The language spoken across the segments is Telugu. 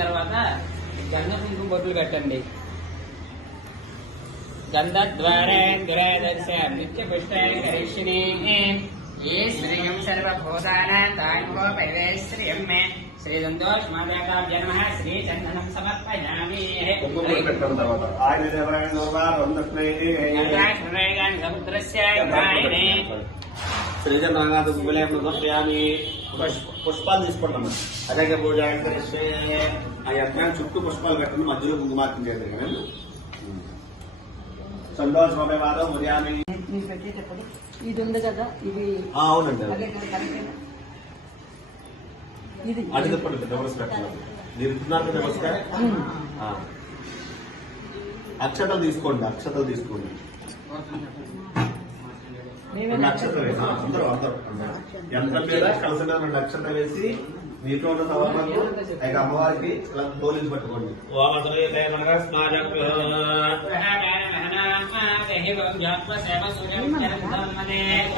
తర్వాత గంధ కుంకుమ బొట్లు పెట్టండి గంధద్వారే దురాదర్శ నిత్య పుష్టాన్ని కరిష్యని. ఏ శ్రీయం సర్వభూతానాం తాంగో పరివేశ్రియం మే. శ్రీ సంతోష్ మాతాభ్య నమ. శ్రీ చందనం సమర్పయామి. ఆయన సముద్రస్య. శ్రీజన్ రంగాత గుబలేపన దర్శయామి పుష్పాలు తీసుకుంటాం. అదే పూజ కరిస్తే ఆ యంత్రాన్ని చుట్టూ పుష్పాలు పెట్టండి మధ్యలో కుంకుమార్కం చేద్దాం కానీ సంతోషమే వాదం ఉదయామి మీరు పెట్టేటప్పుడు ఇది ఉంది కదా ఇది ఆ, అవునండి? ఇది. అది చెప్పండి నమస్కారం మీరు ఇస్తున్నారు కదా నమస్కారం ఆ. అక్షతలు తీసుకోండి అక్షతలు తీసుకోండి. అందరూ అందరూ. కలిసి మీద రెండు అక్షతలు వేసి మీతో ఉన్న సవర్ణకు ఇక అమ్మవారికి తోలించి పట్టుకోండి.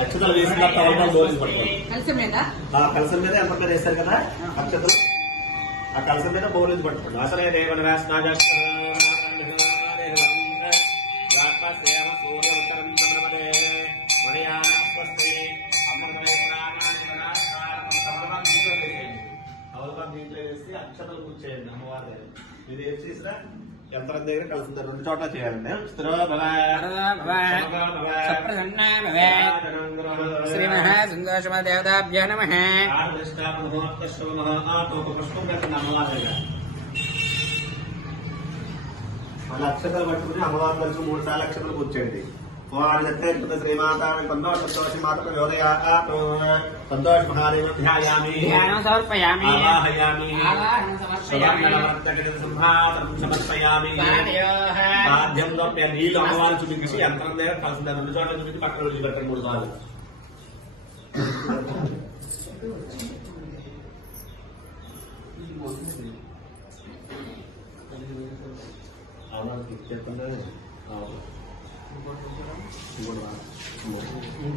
అక్షతలు వేసిన తర్వాత తోలించి పట్టుకోండి. కలిసి మీద? ఆ కలసం మీద ఎంత పేరు వేస్తారు కదా అక్షతలు ఆ కలసం మీద బౌలించి పట్టుకోండి. అసలే దేవన అక్షతలు ఇది ఏం చేసినా యంత్రం దగ్గర కలిసిన రెండు చోట్ల చేయాలండి. స్థిర భవ. శ్రీ మహాసుందోషమదేవతాభ్యో నమ. మళ్ళీ అక్షతలు పట్టుకుని అమ్మవారు కలిసి మూడు సార్లు అక్షతలు కూర్చోండి. శ్రీమాత సంతోష మాత సంతోష మహాదేవ ధ్యాయామి ధ్యానం సమర్పయామి ఆవాహయామి ఆవాహనం సమర్పయామి సదానమస్తకటిత సింహాసనం సమర్పయామి పాదయోః సాధ్యంలో నీళ్ళు అమ్మవారు చూపించి యంత్రం దగ్గర కలిసి రెండు చోట్ల చూపించి పక్కన విడిచిపెట్టండి మూడు సార్లు అవునా చెప్పండి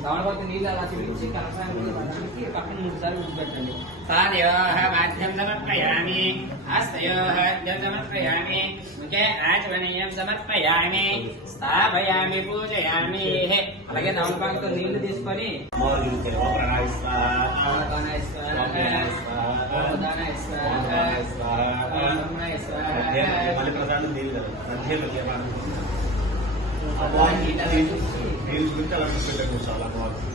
తమలపాకు నీళ్ళు అలా చూపించి కలపానికి పక్కనకి పక్కన మూడు సార్లు పెట్టండి పాదయోః వాద్యం సమర్పయామి హస్తయోః అద్యం సమర్పయామి ముఖే ఆచమనీయం సమర్పయామి స్థాపయామి పూజయామి అలాగే తమలపాకుతో నీళ్లు తీసుకొని అమ్మవారి గురించి ప్రణాయి స్వాహ ఓదానాయ స్వాహ, ఓదానాయ స్వాహ, ఓదానాయ స్వాహ. మళ్ళీ ప్రధానం నీళ్ళు కదా మధ్యలో ఏమన్నా అమ్మవారి నీళ్ళు గురించి అలా పెట్టండి చాలా అమ్మవారు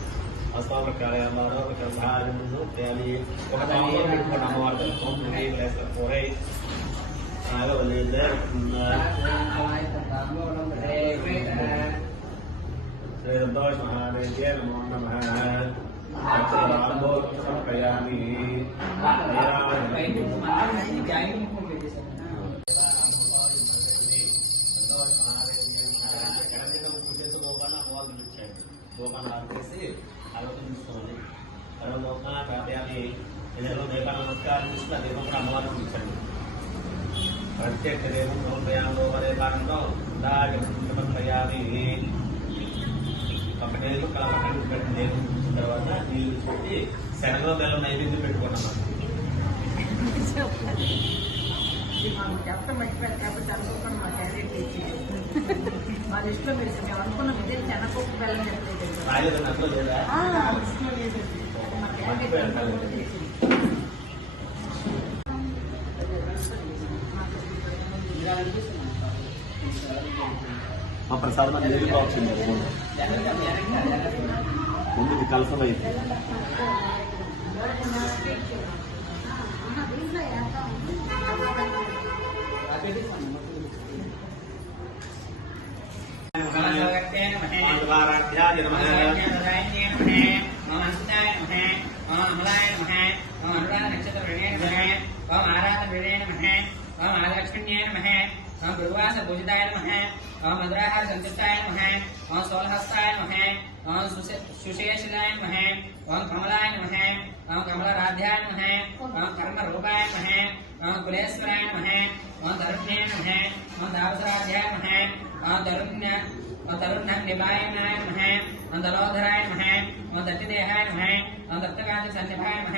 అస్మాన్ కార్యాలయంలో సహాయం తేలి ఒక దానిలో పెట్టుకోండి అమ్మవారి దగ్గర పోయి శ్రీ సంతోష మహాదేవ్యే నమో నమః సమర్పయామి ప్రత్యక్ష కారణంలో దాగం సమర్పయామి పక్కనే పక్కన పెట్టి దేవుని చూసిన తర్వాత నీళ్ళు పెట్టి శనగలో బెల్లం నైవేద్యం పెట్టుకున్నాం ఇది మనం చెప్పడం మర్చిపోయారు కాబట్టి అనుకోకుండా మా క్యారెట్ తెచ్చి మా లిస్టులో మీరు మేము అనుకున్న ఇదే చెనపప్పు బెల్లం చెప్పలేదు ఆ, లిస్టులో లేదండి. మా క్యారెట్ అనుకోకుండా తెచ్చింది. మా ప్రసాదం అనేది నీళ్ళు వచ్చింది ముందు ఇది కలసం అయింది మంగళారాధ్యాయ నమః ఓం గురువాస పూజితాయ నమః ఓం మధురాహ సంతుష్టాయ నమః ఓం సోలహస్తాయ నమః ఓం సుశేషినాయ నమః ఓం కమలాయ నమః ఓం కమలరాధ్యాయ నమః ఓం కర్మ రూపాయ నమః ఓం కులేశ్వరాయ నమః ఓం తరుణ్యే నమః ఓం దావసరాధ్యాయ నమః ఓం తరుణ్య ఓం తరుణ్య నిపాయనాయ నమః ఓం దలోధరాయ నమః ఓం దట్టిదేహాయ నమః ఓం దత్తకాంతి సన్నిభాయ నమః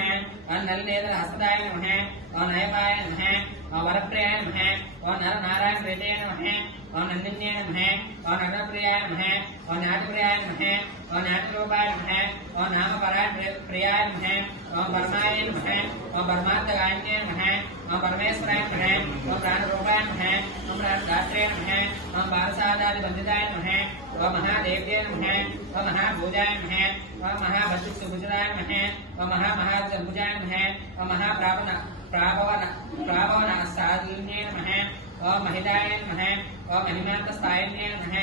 ఓం నలినేంద్ర హస్తదాయ నమః ఓం నయపాయ నమః ఓం వరప్రియాయ నమః ఓం నర నారాయణ ప్రీతయ నమః ఓం నందిన్యాయ నమః ఓం నరప్రియాయ నమః ఓం నాటప్రియాయ నమః ఓం నాటరూపాయ నమః ఓం నామపరాయ ప్రియాయ నమః ఓం పరమాయ నమః ఓం పరమార్థగాన్యాయ నమః ఓం పరమేశ్వరాయ నమః ఓం ప్రాణరూపాయ నమః ఓం ప్రాణదాత్రే నమః ఓం పారసాదాది వందితాయ నమః ఓం మహాదేవ్యే నమః ఓం మహాభూజాయ నమః ఓం మహాభద్రుసుభుజాయ నమః ఓం మహామహాజంభుజాయ నమః ఓం మహాప్రాపన ప్రాభవన ప్రాభవన సాధున్యే నమః ఓం మహిదాయ నమః ఓం మహిమాంతస్థాయిన్యే నమః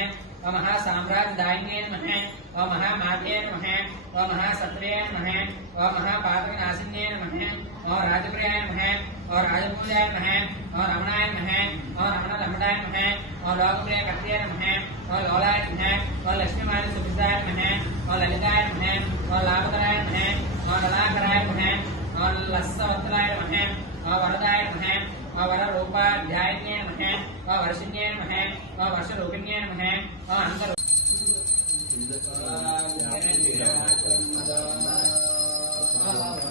ఓం మహాసామ్రాజ్యదాయిన్యే నమః ఓం మహామాత్యే నమః ఓం మహాసత్రే నమః ఓం మహాపాతకనాశిన్యే నమః ఓం రాజప్రియాయ నమః ఓం రాజపూజాయ నమః ఓం రమణాయ నమః ఓం రమణ రమణాయ నమః ఓం లోకప్రియ కర్తయ నమః ఓం లోలాయ నమః ఓం లక్ష్మీమాయ సుభిదాయ నమః ఓం లలితాయ నమః ఓం లాభకరాయ నమః ఓం లలాకరాయ నమః ఓం లస్సవత్రాయ నమః ఓం వరదాయ నమః ఓం వరరూపాధ్యాయన్యే నమః ఓం వర్షిణ్యే నమః ఓం వర్షరూపిణ్యే నమః ఓం Thank you.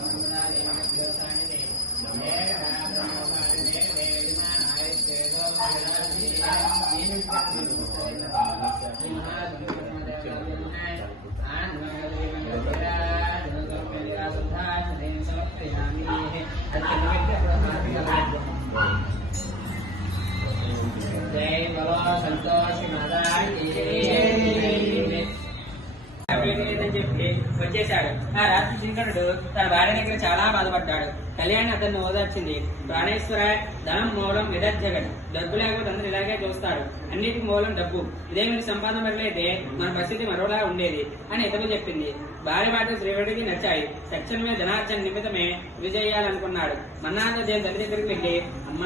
చెప్పి వచ్చేశాడు. ఆ రాత్రి శ్రీకరుడు తన భార్య దగ్గర చాలా బాధపడ్డాడు. కళ్యాణి అతన్ని ఓదార్చింది. ప్రాణేశ్వర ధనం మూలం విదర్జగడు డబ్బు లేకపోతే అందరు ఇలాగే చూస్తాడు అన్నిటికి మూలం డబ్బు. ఇదే మీరు సంపాదన పడలేదే మన పరిస్థితి మరోలా ఉండేది అని ఇతను చెప్పింది. భార్య మాట శ్రీవుడికి నచ్చాయి. తక్షణమే ధనార్జన నిమిత్తమే విజయాలనుకున్నాడు మన్నాథ దేవి తల్లి దగ్గరికి వెళ్ళి అమ్మ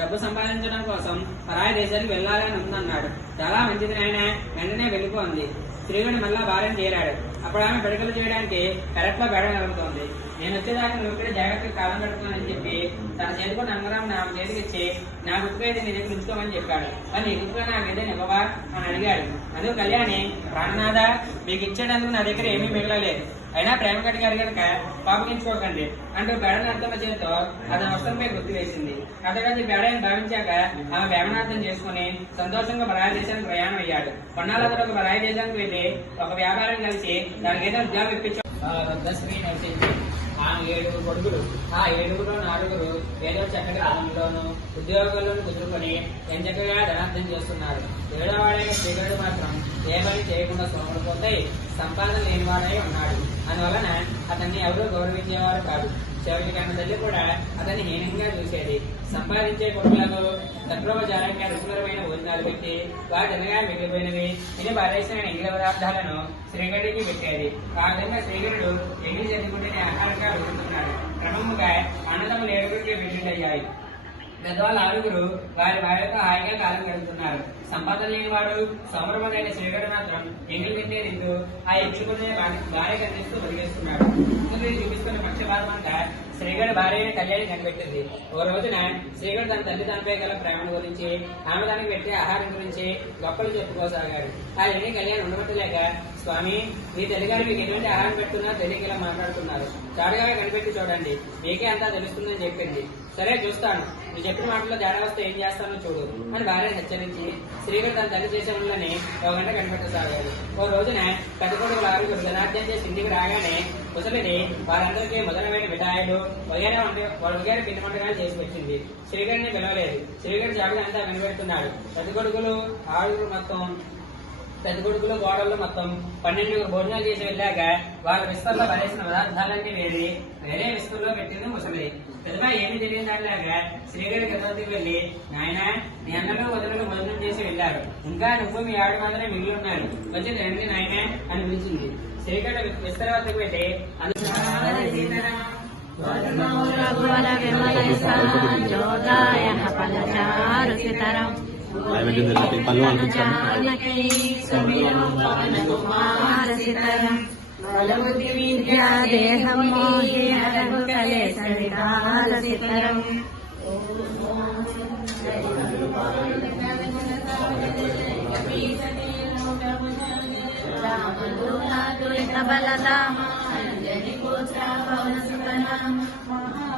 డబ్బు సంపాదించడం కోసం పరాయి దేశానికి వెళ్ళాలని ఉందన్నాడు. చాలా మంచిది నాయన వెంటనే వెళ్ళిపోంది శ్రీవుడి మళ్ళా భార్యను చేరాడు అప్పుడు ఆమె పిడకలు చేయడానికి పెరట్లో బెడ నలుగుతోంది నేను వచ్చేదాకా నువ్వు ఇక్కడ జాగ్రత్తగా కాలం పెడుతున్నానని చెప్పి తన చేతికి నమ్మరం నా చేతికి ఇచ్చి నా గుర్తుకైతే నీ దగ్గర ఉంచుకోమని చెప్పాడు. అని నీ గుర్తుగా నాకు ఏదైనా ఇవ్వవా అని అడిగాడు. అందుకు కళ్యాణి ప్రాణనాథ మీకు ఇచ్చేటందుకు నా దగ్గర ఏమీ మిగలలేదు. అయినా ప్రేమ కడిగారు కనుక పాపగించుకోకండి అంటూ బేడనార్థం చేతితో అతని వస్త్రంపై గుర్తు వేసింది. అతగాది బేడని భావించాక ఆమె వేమనార్థం చేసుకుని సంతోషంగా బరాయి దేశానికి ప్రయాణం అయ్యాడు. కొన్నాళ్ళ తర్వాత ఒక బరాయి దేశానికి వెళ్ళి ఒక వ్యాపారం కలిసి దానికి ఏదైనా ఉద్యోగం ఇప్పించాడు ఆ ఏడుగురు కొడుకులు ఆ ఏడుగురు నాలుగురు ఏదో చక్కటి కాలంలోను ఉద్యోగాలను కుదురుకొని ఎంచక్కగా ధనార్థం చేస్తున్నారు. ఏడవాడైన శ్రీగరుడు మాత్రం ఏ పని చేయకుండా సోమడిపోతాయి సంపాదన లేనివాడై ఉన్నాడు. అందువలన అతన్ని ఎవరూ గౌరవించేవారు కాదు. చివరికి కన్న తల్లి కూడా అతన్ని హీనంగా చూసేది. సంపాదించే కొడుకులకు తత్వోపచారంగా రుచికరమైన భోజనాలు పెట్టి వాటినగా మిగిలిపోయినవి ఇది పారేసిన ఎంగిల పదార్థాలను శ్రీగడికి పెట్టేది. ఆ విధంగా శ్రీగరుడు ఎంగిలి చదువుకుంటేనే ఆహారంగా వెళ్తున్నాడు క్రమముగా అన్నదమ్ములు ఏడుగురికి వెళ్ళిండయ్యాయి పెద్దవాళ్ళు ఆరుగురు వారి భార్యతో హాయిగా కాలం గడుపుతున్నారు. సంపాదన లేనివాడు సోమరమదైన శ్రీగడు మాత్రం ఎంగిలి పెట్టే తింటూ ఆ ఎగ్గుకునే భార్య కనిపిస్తూ వదిలేస్తున్నాడు ఇందుకు చూపిస్తున్న పక్షపాతం అంతా శ్రీగడు భార్య కళ్యాణి కనిపెట్టింది. ఓ రోజున శ్రీగడు తన తల్లి తనపై గల ప్రేమను గురించి ఆమె దానికి పెట్టే ఆహారం గురించి గొప్పలు చెప్పుకోసాగాడు. ఆ లేని కళ్యాణ్ ఉండబట్టలేక స్వామి మీ తల్లిగారు మీకు ఎటువంటి ఆహారం పెడుతున్నా తెలియక ఇలా మాట్లాడుతున్నారు. చాటుగా కనిపెట్టి చూడండి. మీకే అంతా తెలుస్తుందని చెప్పింది. సరే చూస్తాను. నువ్వు చెప్పిన మాటలో తేడా వస్తే ఏం చేస్తానో చూడు. అని భార్య హెచ్చరించి శ్రీగడు తన తల్లి చేసే ఉందని ఒక గంట కనిపెట్టసాగాడు. ఓ రోజున పెద్ద కొడుకులు ఆరుగురు ధనార్థం చేసి ఇంటికి రాగానే ముసలిని వారందరికీ మొదలమైన మిఠాయిలు వగేరా వగేర పిండి వంటకాలు చేసి పెట్టింది శ్రీగడిని పిలవలేదు. శ్రీగడి జాబితా అంతా వినబెడుతున్నాడు పెద్ద కొడుకులు ఆరుగురు మొత్తం పెద్ద కొడుకులు గోడలు మొత్తం పన్నెండు భోజనాలు చేసి వెళ్ళాక వాళ్ళ విస్తరలో పడేసిన పదార్థాలన్నీ వేడి వేరే విస్తరలో పెట్టింది ముసలి. పెద్దపై ఏమీ తెలియని దానిలాగా శ్రీగడి గతవతికి వెళ్ళి నాయన నీ అన్నలు వదలలు భోజనం చేసి వెళ్ళారు. ఇంకా నువ్వు మీ ఆడు మాత్రమే మిగిలి ఉన్నారు. వచ్చి రండి నాయన? అని పిలిచింది. శ్రీగడి విస్తర వద్దకు పెట్టి రఘువర విమలసాయోదాయన ఫలచారుసితరం జానకీ సుమిరోపవనకుమారసితరం బలబుద్ధి విద్యా దేహం అంజని పవన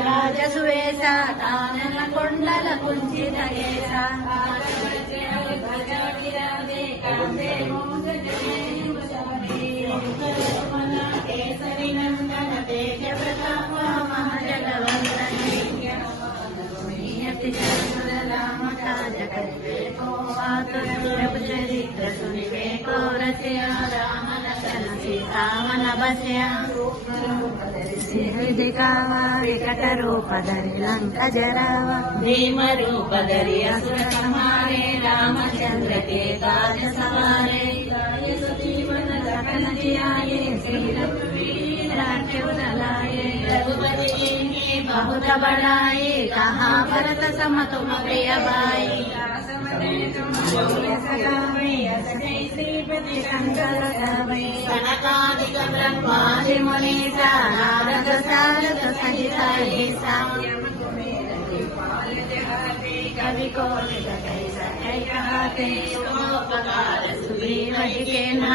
రాజసువేశ కానన కొండల కుంచిత కేశ కేసరి बचया राम लखन सीता मन बचया दिखावा विकट रूप धरि लंका जरावा भीम रूप धरि असुर समारे रामचंद्र के काज सवारे सुजीवन लखन जियाये श्री रघुवीर रघुपति की बहुत बड़ाई कहा भरत सम तुम प्रिय भाई సనకాదిక బ్రహ్మాది మునీత నారద సారద సహిత కవి కోరిక సోపకార సుగ్రీవహికేన్హ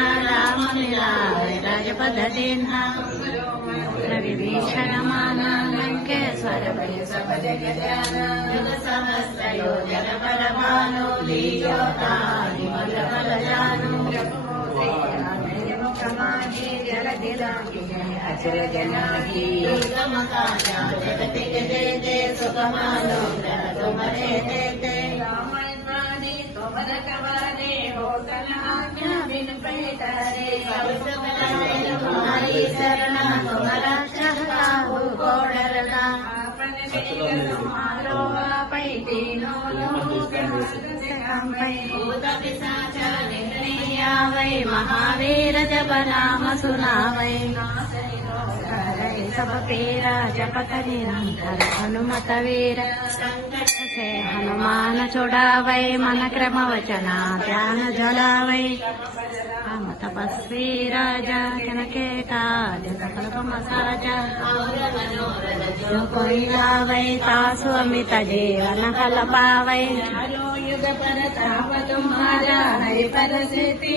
सहस्रयोजनपरमानो लीयोतानि मलबलजानो प्रमाणे जलधिराङ्गिणे अचलजनागीतमकाया जगति जगेते सुखमानो जगतु मरे देते रामय तुमर कवारे हो आज्ञा बिन पैतारे सब सुखलाए तुम्हारी शरण तुम्हारा चाहता हो कोडरना आपन मारो पै तीनो लोक कंपै भूत पिशाच निन्द्रियावै महावीर जब नाम सुनावै हरै सब पीरा जपत निरंतर हनुमत वीर संकट से हनुमान छुड़ावै मन क्रम वचना ध्यान जलावै हम तपस्वी राजा जनके काज सकल तुम साजा जो कोई लावै तासु अमित जीवन फल पावै युग पर ताप तुम्हारा है पर सिद्धि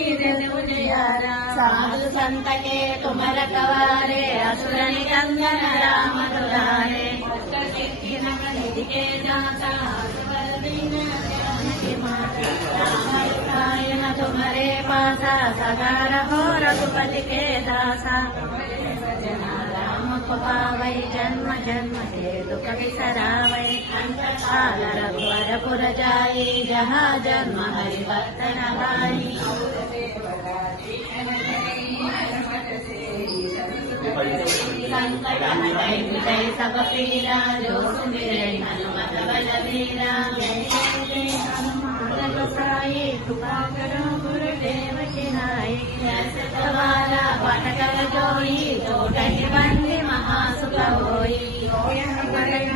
उजियारा साधु संत के तुम रखवारे असुर निकंदन राम दुलारे सिद्धि नगरी के जाता असवर दीन जानकी माता राम रसायन तुम्हारे पासा सदा रहो रघुपति के दासा जना पावै जन्म जन्म के दुख बिसरावै काल रघुवर पुर जाई जहाँ जन्म हरि भक्त नवाई संकट सब पीरा जो सुमिरै हनुमत बल बीरा जय जय हनुमान गोसाई कृपा करो गुरुदेव की नाई जैसे सवारा पाठ कर जोई महासुख होई होय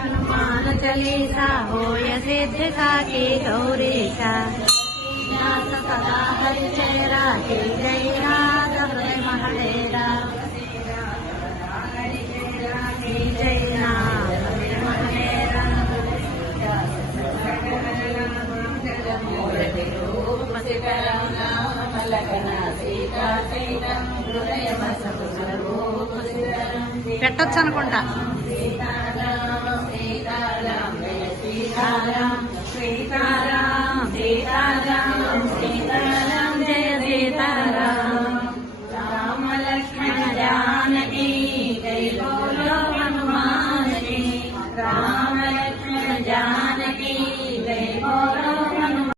हनुमान चलेसा होय सिद्ध साके गौरेशा सदा हरि जय राधे जय राधव महडेरा जय राम मलकना सीता चैतम हृदय పెట్టచ్చు అనుకుంటా సీతారాం సీతారాం.